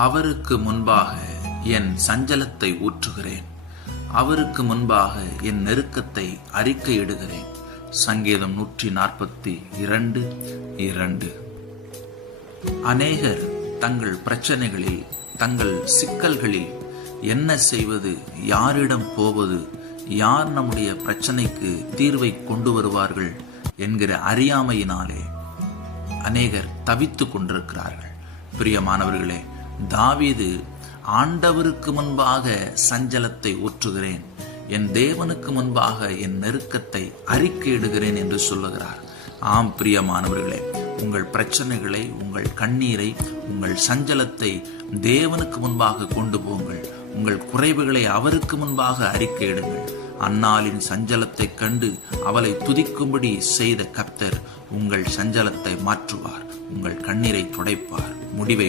அவருக்கு முன்பாக என் சஞ்சலத்தை ஊற்றுகிறேன். அவருக்கு முன்பாக என் நெருக்கத்தை அறிக்கையிடுகிறேன். சங்கீதம் 142:2. அநேகர் தங்கள் பிரச்சனைகளில், தங்கள் சிக்கல்களில் என்ன செய்வது, யாரிடம் போவது, யார் நம்முடைய பிரச்சனைக்கு தீர்வை கொண்டு வருவார்கள் என்கிற அறியாமையினாலே அநேகர் தவித்துக் கொண்டிருக்கிறார்கள். பிரியமானவர்களே, தாவீது ஆண்டவருக்கு முன்பாக சஞ்சலத்தை ஊற்றுகிறேன், என் தேவனுக்கு முன்பாக என் நெருக்கத்தை அறிக்கையிடுகிறேன் என்று சொல்லுகிறார். ஆம் பிரியமானவர்களே, உங்கள் பிரச்சனைகளை, உங்கள் கண்ணீரை, உங்கள் சஞ்சலத்தை தேவனுக்கு முன்பாக கொண்டு போங்கள். உங்கள் குறைவுகளை அவருக்கு முன்பாக அறிக்கையிடுங்கள். அன்னாளின் சஞ்சலத்தை கண்டு அவளை துதிக்கும்படி செய்த கர்த்தர் உங்கள் சஞ்சலத்தை மாற்றுவார், உங்கள் கண்ணீரை துடைப்பார், முடிவை